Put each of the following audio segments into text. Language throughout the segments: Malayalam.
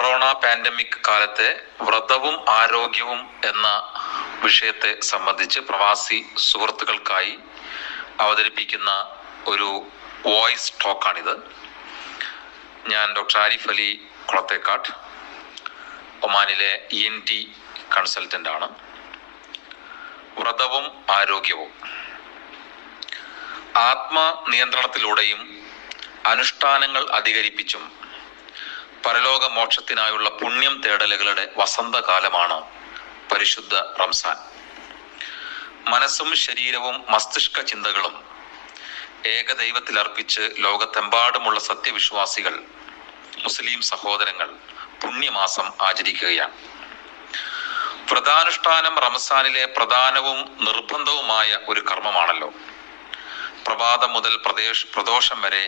കൊറോണ പാൻഡമിക് കാലത്തെ വ്രതവും ആരോഗ്യവും എന്ന വിഷയത്തെ സംബന്ധിച്ച് പ്രവാസി സുഹൃത്തുക്കൾക്കായി അവതരിപ്പിക്കുന്ന ഒരു വോയിസ് ടോക്കാണിത്. ഞാൻ ഡോക്ടർ ആരിഫ് അലി കുളത്തേക്കാട്, ഒമാനിലെ ENT കൺസൾട്ടൻ്റ് ആണ്. വ്രതവും ആരോഗ്യവും ആത്മനിയന്ത്രണത്തിലൂടെയും അനുഷ്ഠാനങ്ങൾ അധികരിപ്പിച്ചും പരലോക മോക്ഷത്തിനായുള്ള പുണ്യം തേടലുകളുടെ വസന്തകാലമാണ് പരിശുദ്ധ റംസാൻ. മനസ്സും ശരീരവും മസ്തിഷ്ക ചിന്തകളും ഏകദൈവത്തിൽ അർപ്പിച്ച് ലോകത്തെമ്പാടുമുള്ള സത്യവിശ്വാസികൾ, മുസ്ലിം സഹോദരങ്ങൾ പുണ്യമാസം ആചരിക്കുകയാണ്. വ്രതാനുഷ്ഠാനം റംസാനിലെ പ്രധാനവും നിർബന്ധവുമായ ഒരു കർമ്മമാണല്ലോ. പ്രഭാതം മുതൽ പ്രദോഷം വരെ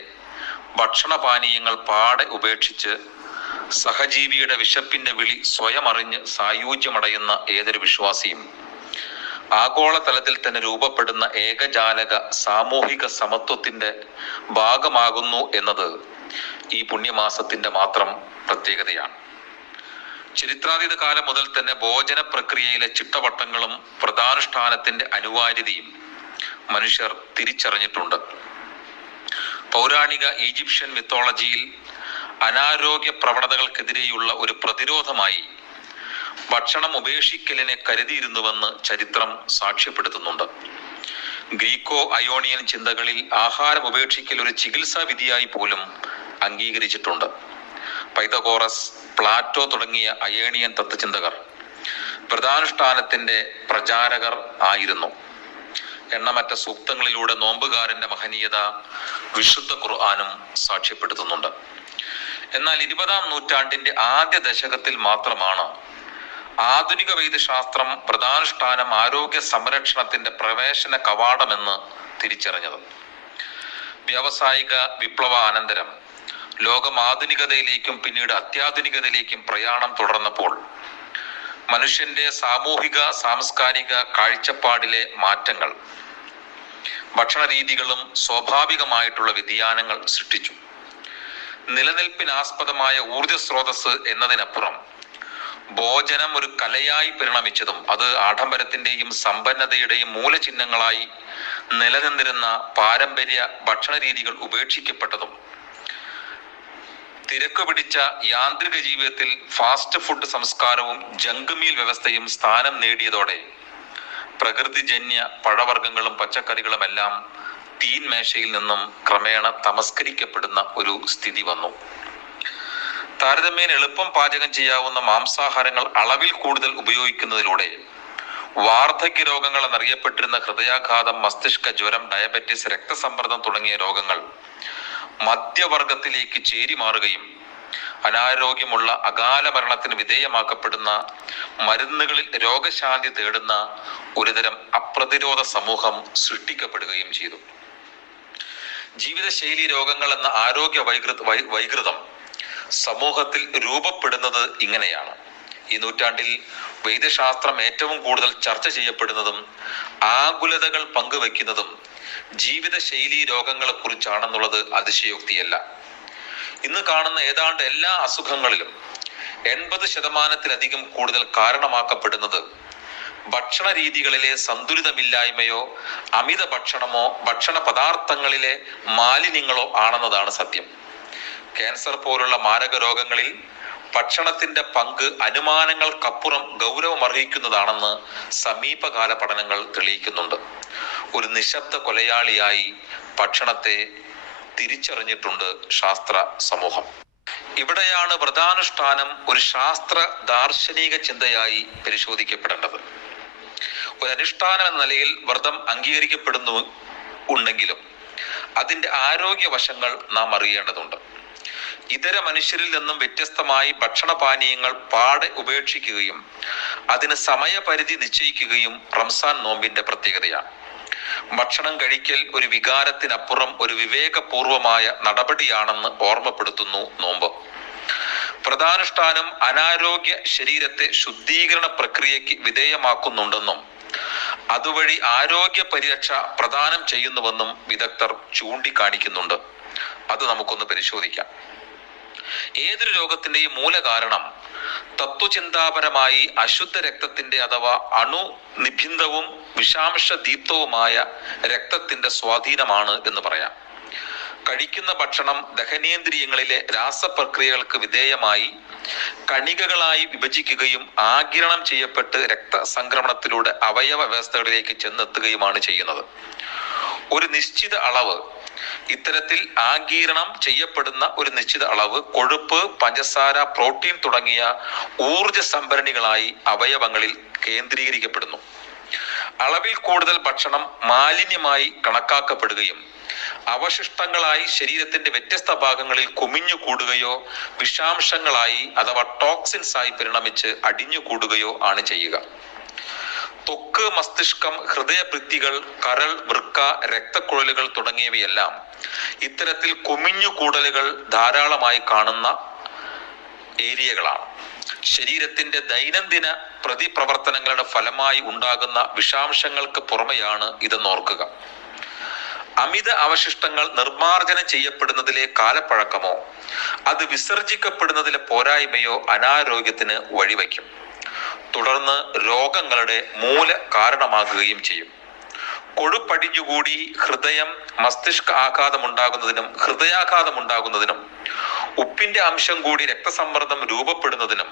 ഭക്ഷണപാനീയങ്ങൾ പാടെ ഉപേക്ഷിച്ച് സഹജീവിയുടെ വിശപ്പിന്റെ വിളി സ്വയം അറിഞ്ഞ് സായൂജ്യമടയുന്ന ഏതൊരു വിശ്വാസിയും ആഗോളതലത്തിൽ തന്നെ രൂപപ്പെടുന്ന ഏകജാലക സാമൂഹിക സമത്വത്തിന്റെ ഭാഗമാകുന്നു എന്നത് ഈ പുണ്യമാസത്തിന്റെ മാത്രം പ്രത്യേകതയാണ്. ചരിത്രാതീത കാലം മുതൽ തന്നെ ഭോജന പ്രക്രിയയിലെ ചിട്ടവട്ടങ്ങളും വ്രതാനുഷ്ഠാനത്തിന്റെ അനിവാര്യതയും മനുഷ്യർ തിരിച്ചറിഞ്ഞിട്ടുണ്ട്. പൗരാണിക ഈജിപ്ഷ്യൻ മിത്തോളജിയിൽ അനാരോഗ്യ പ്രവണതകൾക്കെതിരെയുള്ള ഒരു പ്രതിരോധമായി ഭക്ഷണം ഉപേക്ഷിക്കലിനെ കരുതിയിരുന്നുവെന്ന് ചരിത്രം സാക്ഷ്യപ്പെടുത്തുന്നുണ്ട്. ഗ്രീക്കോ അയോണിയൻ ചിന്തകളിൽ ആഹാരം ഉപേക്ഷിക്കൽ ഒരു ചികിത്സാ വിധിയായി പോലും അംഗീകരിച്ചിട്ടുണ്ട്. പൈതഗോറസ്, പ്ലാറ്റോ തുടങ്ങിയ അയേണിയൻ തത്വചിന്തകർ വ്രതാനുഷ്ഠാനത്തിന്റെ പ്രചാരകർ ആയിരുന്നു. എണ്ണമറ്റ സൂക്തങ്ങളിലൂടെ നോമ്പുകാരന്റെ മഹനീയത വിശുദ്ധ ഖുർആനും സാക്ഷ്യപ്പെടുത്തുന്നുണ്ട്. എന്നാൽ 20-ാം നൂറ്റാണ്ടിന്റെ ആദ്യ ദശകത്തിൽ മാത്രമാണ് ആധുനിക വൈദ്യശാസ്ത്രം വ്രതാനുഷ്ഠാനം ആരോഗ്യ സംരക്ഷണത്തിന്റെ പ്രവേശന കവാടമെന്ന് തിരിച്ചറിഞ്ഞത്. വ്യാവസായിക വിപ്ലവാനന്തരം ലോകം ആധുനികതയിലേക്കും പിന്നീട് അത്യാധുനികതയിലേക്കും പ്രയാണം തുടർന്നപ്പോൾ മനുഷ്യന്റെ സാമൂഹിക സാംസ്കാരിക കാഴ്ചപ്പാടിലെ മാറ്റങ്ങൾ ഭക്ഷണ രീതികളും സ്വാഭാവികമായിട്ടുള്ള വ്യതിയാനങ്ങൾ സൃഷ്ടിച്ചു. നിലനിൽപ്പിനാസ്പദമായ ഊർജ സ്രോതസ് എന്നതിനപ്പുറം ഭോജനം ഒരു കലയായി പരിണമിച്ചതും അത് ആഡംബരത്തിന്റെയും സമ്പന്നതയുടെയും മൂലചിഹ്നങ്ങളായി നിലനിന്നിരുന്ന പാരമ്പര്യ ഭക്ഷണ രീതികൾ ഉപേക്ഷിക്കപ്പെട്ടതും തിരക്ക് പിടിച്ച യാന്ത്രിക ജീവിതത്തിൽ ഫാസ്റ്റ് ഫുഡ് സംസ്കാരവും ജങ്ക് മീൽ വ്യവസ്ഥയും സ്ഥാനം നേടിയതോടെ പ്രകൃതിജന്യ പഴവർഗ്ഗങ്ങളും പച്ചക്കറികളുമെല്ലാം തീൻമേശയിൽ നിന്നും ക്രമേണ തമസ്കരിക്കപ്പെടുന്ന ഒരു സ്ഥിതി വന്നു. താരതമ്യേന എളുപ്പം പാചകം ചെയ്യാവുന്ന മാംസാഹാരങ്ങൾ അളവിൽ കൂടുതൽ ഉപയോഗിക്കുന്നതിലൂടെ വാർദ്ധക്യ രോഗങ്ങൾ എന്നറിയപ്പെട്ടിരുന്ന ഹൃദയാഘാതം, മസ്തിഷ്ക ജ്വരം, ഡയബറ്റിസ്, രക്തസമ്മർദ്ദം തുടങ്ങിയ രോഗങ്ങൾ മധ്യവർഗത്തിലേക്ക് ചേരി മാറുകയും അനാരോഗ്യമുള്ള അകാല മരണത്തിന് വിധേയമാക്കപ്പെടുന്ന മരുന്നുകളിൽ രോഗശാന്തി തേടുന്ന ഒരുതരം അപ്രതിരോധ സമൂഹം സൃഷ്ടിക്കപ്പെടുകയും ചെയ്തു. ജീവിതശൈലി രോഗങ്ങൾ എന്ന ആരോഗ്യ വൈകൃതം സമൂഹത്തിൽ രൂപപ്പെടുന്നത് ഇങ്ങനെയാണ്. ഈ നൂറ്റാണ്ടിൽ വൈദ്യശാസ്ത്രം ഏറ്റവും കൂടുതൽ ചർച്ച ചെയ്യപ്പെടുന്നതും ആകുലതകൾ പങ്കുവെക്കുന്നതും ജീവിതശൈലി രോഗങ്ങളെ കുറിച്ചാണെന്നുള്ളത് അതിശയോക്തിയല്ല. ഇന്ന് കാണുന്ന ഏതാണ്ട് എല്ലാ അസുഖങ്ങളിലും 80% കൂടുതൽ കാരണമാക്കപ്പെടുന്നത് ഭക്ഷണ രീതികളിലെ സന്തുലിതമില്ലായ്മയോ അമിത ഭക്ഷണമോ ഭക്ഷണ പദാർത്ഥങ്ങളിലെ മാലിന്യങ്ങളോ ആണെന്നതാണ് സത്യം. ക്യാൻസർ പോലുള്ള മാരക രോഗങ്ങളിൽ ഭക്ഷണത്തിന്റെ പങ്ക് അനുമാനങ്ങൾക്കപ്പുറം ഗൗരവമർഹിക്കുന്നതാണെന്ന് സമീപകാല പഠനങ്ങൾ തെളിയിക്കുന്നുണ്ട്. ഒരു നിശബ്ദ കൊലയാളിയായി ഭക്ഷണത്തെ തിരിച്ചറിഞ്ഞിട്ടുണ്ട് ശാസ്ത്ര സമൂഹം. ഇവിടെയാണ് വ്രതാനുഷ്ഠാനം ഒരു ശാസ്ത്ര ദാർശനിക ചിന്തയായി പരിശോധിക്കപ്പെടേണ്ടത്. ഒരു അനുഷ്ഠാനം എന്ന നിലയിൽ വ്രതം ഉണ്ടെങ്കിലും അതിന്റെ ആരോഗ്യ വശങ്ങൾ നാം അറിയേണ്ടതുണ്ട്. ഇതര മനുഷ്യരിൽ നിന്നും വ്യത്യസ്തമായി ഭക്ഷണപാനീയങ്ങൾ പാടെ ഉപേക്ഷിക്കുകയും അതിന് സമയപരിധി നിശ്ചയിക്കുകയും റംസാൻ നോമ്പിന്റെ പ്രത്യേകതയാണ്. ഭക്ഷണം കഴിക്കൽ ഒരു വികാരത്തിനപ്പുറം ഒരു വിവേകപൂർവമായ നടപടിയാണെന്ന് ഓർമ്മപ്പെടുത്തുന്നു നോമ്പ്. വ്രതാനുഷ്ഠാനം അനാരോഗ്യ ശരീരത്തെ ശുദ്ധീകരണ പ്രക്രിയയ്ക്ക് വിധേയമാക്കുന്നുണ്ടെന്നും അതുവഴി ആരോഗ്യ പരിരക്ഷ പ്രദാനം ചെയ്യുന്നുവെന്നും വിദഗ്ധർ ചൂണ്ടിക്കാണിക്കുന്നുണ്ട്. അത് നമുക്കൊന്ന് പരിശോധിക്കാം. ഏതൊരു രോഗത്തിന്റെയും മൂല കാരണം തത്വചിന്താപരമായി അശുദ്ധ രക്തത്തിന്റെ അഥവാ അണുനിബിന്ദവും വിഷാംശ ദീപ്തവുമായ രക്തത്തിന്റെ സ്വാധീനമാണ് എന്ന് പറയാം. കഴിക്കുന്ന ഭക്ഷണം ദഹനേന്ദ്രിയങ്ങളിലെ രാസപ്രക്രിയകൾക്ക് വിധേയമായി കണികകളായി വിഭജിക്കുകയും ആഗിരണം ചെയ്യപ്പെട്ട് രക്തസംക്രമണത്തിലൂടെ അവയവ വ്യവസ്ഥകളിലേക്ക് ചെന്നെത്തുകയുമാണ് ചെയ്യുന്നത്. ഒരു നിശ്ചിത അളവ് ഇത്തരത്തിൽ ആഗിരണം ചെയ്യപ്പെടുന്ന ഒരു നിശ്ചിത അളവ് കൊഴുപ്പ്, പഞ്ചസാര, പ്രോട്ടീൻ തുടങ്ങിയ ഊർജ സംഭരണികളായി അവയവങ്ങളിൽ കേന്ദ്രീകരിക്കപ്പെടുന്നു. അളവിൽ കൂടുതൽ ഭക്ഷണം മാലിന്യമായി കണക്കാക്കപ്പെടുകയും അവശിഷ്ടങ്ങളായി ശരീരത്തിന്റെ വ്യത്യസ്ത ഭാഗങ്ങളിൽ കുമിഞ്ഞു കൂടുകയോ വിഷാംശങ്ങളായി അഥവാ ടോക്സിൻസ് ആയി പരിണമിച്ച് അടിഞ്ഞു കൂടുകയോ ആണ് ചെയ്യുക. ത്വക്ക്, മസ്തിഷ്കം, ഹൃദയഭിത്തികൾ, കരൾ, വൃക്ക, രക്തക്കുഴലുകൾ തുടങ്ങിയവയെല്ലാം ഇത്തരത്തിൽ കുമിഞ്ഞു കൂടലുകൾ ധാരാളമായി കാണുന്ന ഏരിയകളാണ്. ശരീരത്തിന്റെ ദൈനംദിന പ്രതിപ്രവർത്തനങ്ങളുടെ ഫലമായി ഉണ്ടാകുന്ന വിഷാംശങ്ങൾക്ക് പുറമെയാണ് ഇതെന്ന് ഓർക്കുക. അമിത അവശിഷ്ടങ്ങൾ നിർമ്മാർജ്ജനം ചെയ്യപ്പെടുന്നതിലെ കാലപ്പഴക്കമോ അത് വിസർജിക്കപ്പെടുന്നതിലെ പോരായ്മയോ അനാരോഗ്യത്തിന് വഴിവെക്കും. തുടർന്ന് രോഗങ്ങളുടെ മൂല കാരണമാകുകയും ചെയ്യും. കൊഴുപ്പടിഞ്ഞുകൂടി ഹൃദയം, മസ്തിഷ്ക ആഘാതമുണ്ടാകുന്നതിനും ഹൃദയാഘാതമുണ്ടാകുന്നതിനും ഉപ്പിന്റെ അംശം കൂടി രക്തസമ്മർദ്ദം രൂപപ്പെടുന്നതിനും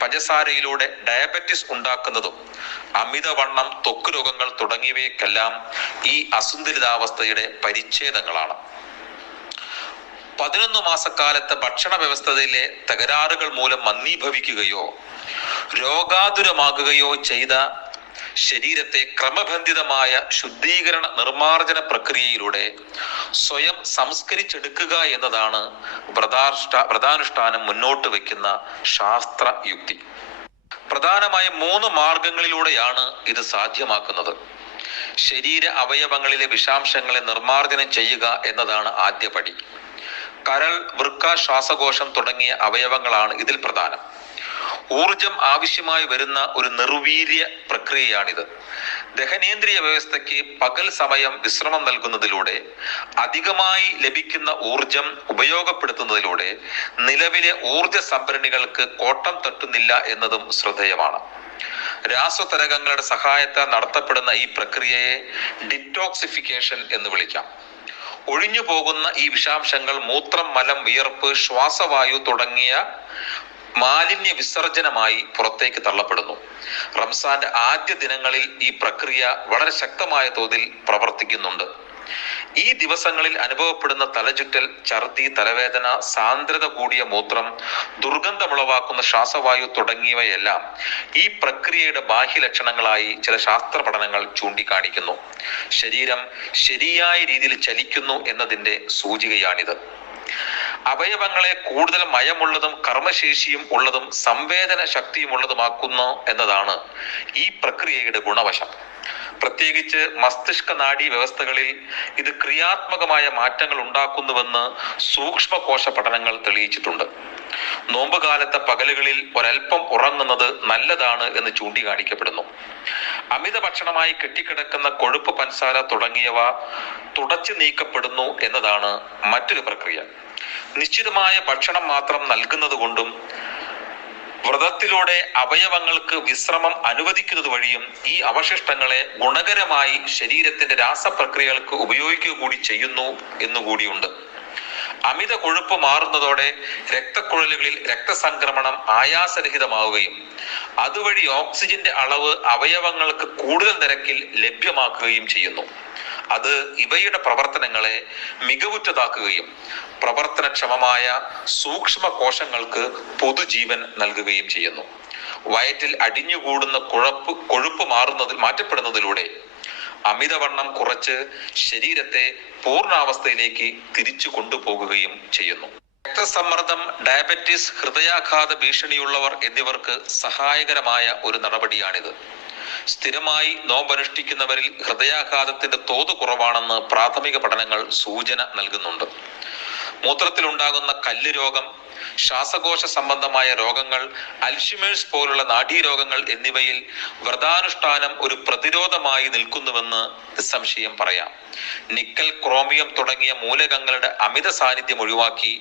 പഞ്ചസാരയിലൂടെ ഡയബറ്റിസ് ഉണ്ടാക്കുന്നതും അമിതവണ്ണം, ത്വക്ക് രോഗങ്ങൾ തുടങ്ങിയവയ്ക്കെല്ലാം ഈ അസന്തുലിതാവസ്ഥയുടെ പരിച്ഛേദങ്ങളാണ്. 11 മാസക്കാലത്തെ ഭക്ഷണ വ്യവസ്ഥയിലെ തകരാറുകൾ മൂലം മന്ദീഭവിക്കുകയോ രോഗാതുരമാകുകയോ ചെയ്ത ശരീരത്തെ ക്രമബന്ധിതമായ ശുദ്ധീകരണ നിർമ്മാർജ്ജന പ്രക്രിയയിലൂടെ സ്വയം സംസ്കരിച്ചെടുക്കുക എന്നതാണ് വ്രതാനുഷ്ഠാനം മുന്നോട്ട് വയ്ക്കുന്ന ശാസ്ത്ര യുക്തി. പ്രധാനമായും 3 മാർഗങ്ങളിലൂടെയാണ് ഇത് സാധ്യമാക്കുന്നത്. ശരീര അവയവങ്ങളിലെ വിഷാംശങ്ങളെ നിർമ്മാർജ്ജനം ചെയ്യുക എന്നതാണ് ആദ്യപടി. കരൾ, വൃക്ക, ശ്വാസകോശം തുടങ്ങിയ അവയവങ്ങളാണ് ഇതിൽ പ്രധാനം. ഊർജം ആവശ്യമായി വരുന്ന ഒരു നിർവീര്യ പ്രക്രിയയാണിത്. ദഹനേന്ദ്രിയ വ്യവസ്ഥയ്ക്ക് പകൽ സമയം വിശ്രമം നൽകുന്നതിലൂടെ അധികമായി ലഭിക്കുന്ന ഊർജം ഉപയോഗപ്പെടുത്തുന്നതിലൂടെ നിലവിലെ ഊർജ സംഭരണികൾക്ക് കോട്ടം തട്ടുന്നില്ല എന്നതും ശ്രദ്ധേയമാണ്. രാസതരകങ്ങളുടെ സഹായത്താൽ നടത്തപ്പെടുന്ന ഈ പ്രക്രിയയെ ഡിറ്റോക്സിഫിക്കേഷൻ എന്ന് വിളിക്കാം. ഒഴിഞ്ഞു പോകുന്ന ഈ വിഷാംശങ്ങൾ മൂത്രം, മലം, വിയർപ്പ്, ശ്വാസവായു തുടങ്ങിയ മാലിന്യ വിസർജനമായി പുറത്തേക്ക് തള്ളപ്പെടുന്നു. റംസാന്റെ ആദ്യ ദിനങ്ങളിൽ ഈ പ്രക്രിയ വളരെ ശക്തമായ തോതിൽ പ്രവർത്തിക്കുന്നുണ്ട്. ഈ ദിവസങ്ങളിൽ അനുഭവപ്പെടുന്ന തലചുറ്റൽ, ഛർദി, തലവേദന, സാന്ദ്രത കൂടിയ മൂത്രം, ദുർഗന്ധമുളവാക്കുന്ന ശ്വാസവായു തുടങ്ങിയവയെല്ലാം ഈ പ്രക്രിയയുടെ ബാഹ്യലക്ഷണങ്ങളായി ചില ശാസ്ത്ര പഠനങ്ങൾ ചൂണ്ടിക്കാണിക്കുന്നു. ശരീരം ശരിയായ രീതിയിൽ ചലിക്കുന്നു എന്നതിന്റെ സൂചികയാണിത്. അവയവങ്ങളെ കൂടുതൽ മയമുള്ളതും കർമ്മശേഷിയും ഉള്ളതും സംവേദന ശക്തിയും ഉള്ളതുമാക്കുന്നു എന്നതാണ് ഈ പ്രക്രിയയുടെ ഗുണവശം. പ്രത്യേകിച്ച് മസ്തിഷ്ക നാഡീ വ്യവസ്ഥകളിൽ ഇത് ക്രിയാത്മകമായ മാറ്റങ്ങൾ ഉണ്ടാക്കുന്നുവെന്ന് സൂക്ഷ്മകോശ പഠനങ്ങൾ തെളിയിച്ചിട്ടുണ്ട്. നോമ്പുകാലത്തെ പകലുകളിൽ ഒരൽപ്പം ഉറങ്ങുന്നത് നല്ലതാണ് എന്ന് ചൂണ്ടിക്കാണിക്കപ്പെടുന്നു. അമിത ഭക്ഷണമായി കെട്ടിക്കിടക്കുന്ന കൊഴുപ്പ്, പഞ്ചസാര തുടങ്ങിയവ തുടച്ചു നീക്കപ്പെടുന്നു എന്നതാണ് മറ്റൊരു പ്രക്രിയ. നിശ്ചിതമായ ഭക്ഷണം മാത്രം നൽകുന്നത് കൊണ്ടും വ്രതത്തിലൂടെ അവയവങ്ങൾക്ക് വിശ്രമം അനുവദിക്കുന്നത് വഴിയും ഈ അവശിഷ്ടങ്ങളെ ഗുണകരമായി ശരീരത്തിന്റെ രാസപ്രക്രിയകൾക്ക് ഉപയോഗിക്കുക കൂടി ചെയ്യുന്നു എന്നുകൂടിയുണ്ട്. അമിത കൊഴുപ്പ് മാറുന്നതോടെ രക്തക്കുഴലുകളിൽ രക്തസംക്രമണം ആയാസരഹിതമാവുകയും അതുവഴി ഓക്സിജന്റെ അളവ് അവയവങ്ങൾക്ക് കൂടുതൽ നിരക്കിൽ ലഭ്യമാക്കുകയും ചെയ്യുന്നു. അത് ഇവയുടെ പ്രവർത്തനങ്ങളെ മികവുറ്റതാക്കുകയും പ്രവർത്തനക്ഷമമായ സൂക്ഷ്മ കോശങ്ങൾക്ക് പൊതുജീവൻ നൽകുകയും ചെയ്യുന്നു. വയറ്റിൽ അടിഞ്ഞുകൂടുന്ന കൊഴുപ്പ് മാറ്റപ്പെടുന്നതിലൂടെ അമിതവണ്ണം കുറച്ച് ശരീരത്തെ പൂർണ്ണാവസ്ഥയിലേക്ക് തിരിച്ചു കൊണ്ടുപോകുകയും ചെയ്യുന്നു. രക്തസമ്മർദ്ദം, ഡയബറ്റിസ്, ഹൃദയാഘാത ഭീഷണിയുള്ളവർ എന്നിവർക്ക് സഹായകരമായ ഒരു നടപടിയാണിത്. സ്ഥിരമായി നോമ്പനുഷ്ഠിക്കുന്നവരിൽ ഹൃദയാഘാതത്തിന്റെ തോത് കുറവാണെന്ന് പ്രാഥമിക പഠനങ്ങൾ സൂചന നൽകുന്നുണ്ട്. മൂത്രത്തിലുണ്ടാകുന്ന കല്ല് രോഗം, ശ്വാസകോശ സംബന്ധമായ രോഗങ്ങൾ, അൽഷിമേഴ്സ് പോലുള്ള നാഡീരോഗങ്ങൾ എന്നിവയിൽ വ്രതാനുഷ്ഠാനം ഒരു പ്രതിരോധമായി നിൽക്കുന്നുവെന്ന് നിസ്സംശയം പറയാം. നിക്കൽ, ക്രോമിയം തുടങ്ങിയ മൂലകങ്ങളുടെ അമിത സാന്നിധ്യം ഒഴിവാക്കി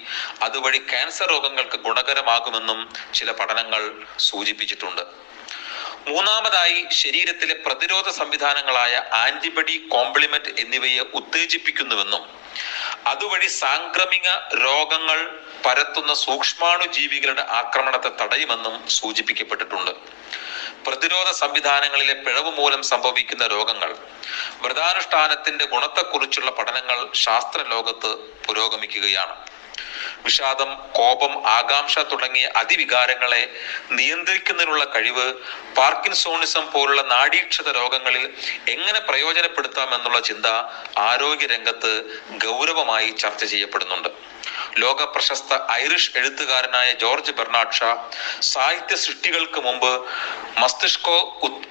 അതുവഴി ക്യാൻസർ രോഗങ്ങൾക്ക് ഗുണകരമാകുമെന്നും ചില പഠനങ്ങൾ സൂചിപ്പിച്ചിട്ടുണ്ട്. മൂന്നാമതായി, ശരീരത്തിലെ പ്രതിരോധ സംവിധാനങ്ങളായ ആന്റിബഡി, കോംപ്ലിമെന്റ് എന്നിവയെ ഉത്തേജിപ്പിക്കുന്നുവെന്നും അതുവഴി സാംക്രമിക രോഗങ്ങൾ പരത്തുന്ന സൂക്ഷ്മാണു ജീവികളുടെ ആക്രമണത്തെ തടയുമെന്നും സൂചിപ്പിക്കപ്പെട്ടിട്ടുണ്ട്. പ്രതിരോധ സംവിധാനങ്ങളിലെ പിഴവ് മൂലം സംഭവിക്കുന്ന രോഗങ്ങൾ, വ്രതാനുഷ്ഠാനത്തിന്റെ ഗുണത്തെക്കുറിച്ചുള്ള പഠനങ്ങൾ ശാസ്ത്രലോകത്ത് പുരോഗമിക്കുകയാണ്. വിഷാദം, കോപം, ആകാംക്ഷ തുടങ്ങിയ അതിവികാരങ്ങളെ നിയന്ത്രിക്കുന്നതിനുള്ള കഴിവ് പാർക്കിൻസോണിസം പോലുള്ള നാഡീക്ഷത രോഗങ്ങളിൽ എങ്ങനെ പ്രയോജനപ്പെടുത്താമെന്നുള്ള ചിന്ത ആരോഗ്യരംഗത്ത് ഗൗരവമായി ചർച്ച ചെയ്യപ്പെടുന്നുണ്ട്. ലോക പ്രശസ്ത ഐറിഷ് എഴുത്തുകാരനായ ജോർജ് ബെർണാഡ് ഷാ സാഹിത്യ സൃഷ്ടികൾക്ക് മുമ്പ്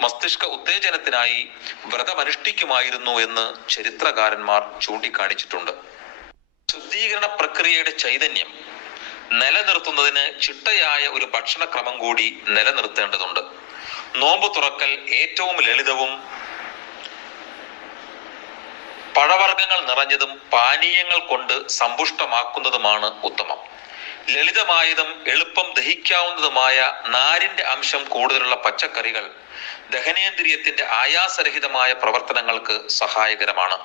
മസ്തിഷ്ക ഉത്തേജനത്തിനായി വ്രതമനുഷ്ഠിക്കുമായിരുന്നു എന്ന് ചരിത്രകാരന്മാർ ചൂണ്ടിക്കാണിച്ചിട്ടുണ്ട്. ശുദ്ധീകരണ പ്രക്രിയയുടെ ചൈതന്യം നിലനിർത്തുന്നതിന് ചിട്ടയായ ഒരു ഭക്ഷണക്രമം കൂടി നിലനിർത്തേണ്ടതുണ്ട്. നോമ്പ് തുറക്കൽ ഏറ്റവും ലളിതവും പഴവർഗ്ഗങ്ങൾ നിറഞ്ഞതും പാനീയങ്ങൾ കൊണ്ട് സമ്പുഷ്ടമാക്കുന്നതുമാണ് ഉത്തമം. ലളിതമായതും എളുപ്പം ദഹിക്കാവുന്നതുമായ നാരിന്റെ അംശം കൂടുതലുള്ള പച്ചക്കറികൾ ദഹനേന്ദ്രിയത്തിന്റെ ആയാസരഹിതമായ പ്രവർത്തനങ്ങൾക്ക് സഹായകരമാണ്.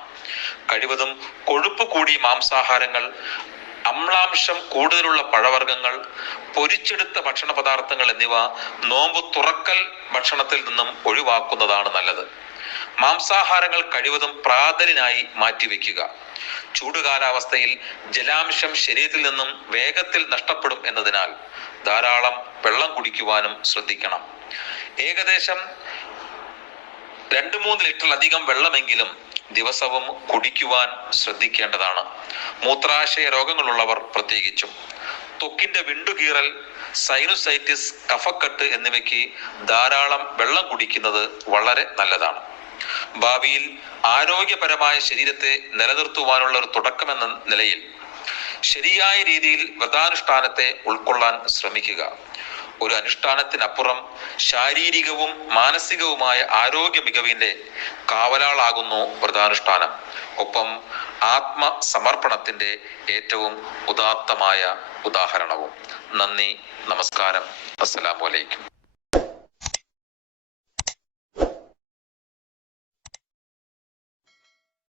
കഴിവതും കൊഴുപ്പ് കൂടിയ മാംസാഹാരങ്ങൾ, അമ്ലാംശം കൂടുതലുള്ള പഴവർഗ്ഗങ്ങൾ, പൊരിച്ചെടുത്ത ഭക്ഷണ പദാർത്ഥങ്ങൾ എന്നിവ നോമ്പ് തുറക്കൽ ഭക്ഷണത്തിൽ നിന്നും ഒഴിവാക്കുന്നതാണ് നല്ലത്. മാംസാഹാരങ്ങൾ കഴിവതും പ്രാതലിനായി മാറ്റിവെക്കുക. ചൂടുകാലാവസ്ഥയിൽ ജലാംശം ശരീരത്തിൽ നിന്നും വേഗത്തിൽ നഷ്ടപ്പെടും എന്നതിനാൽ ധാരാളം വെള്ളം കുടിക്കുവാനും ശ്രദ്ധിക്കണം. ഏകദേശം 2-3 ലിറ്ററിലധികം വെള്ളമെങ്കിലും ദിവസവും കുടിക്കുവാൻ ശ്രദ്ധിക്കേണ്ടതാണ്. മൂത്രാശയ രോഗങ്ങളുള്ളവർ പ്രത്യേകിച്ചും. ത്വക്കിന്റെ വിണ്ടുകീറൽ, സൈനുസൈറ്റിസ്, കഫക്കെട്ട് എന്നിവയ്ക്ക് ധാരാളം വെള്ളം കുടിക്കുന്നത് വളരെ നല്ലതാണ്. ഭാവിയിൽ ആരോഗ്യപരമായ ശരീരത്തെ നിലനിർത്തുവാനുള്ള ഒരു തുടക്കമെന്ന നിലയിൽ ശരിയായ രീതിയിൽ വ്രതാനുഷ്ഠാനത്തെ ഉൾക്കൊള്ളാൻ ശ്രമിക്കുക. ഒരു അനുഷ്ഠാനത്തിനപ്പുറം ശാരീരികവും മാനസികവുമായ ആരോഗ്യ മികവിന്റെ കാവലാളാകുന്നു വ്രതാനുഷ്ഠാനം. ഒപ്പം ആത്മസമർപ്പണത്തിന്റെ ഏറ്റവും ഉദാത്തമായ ഉദാഹരണവും. നന്ദി, നമസ്കാരം, അസ്സലാമു അലൈക്കും.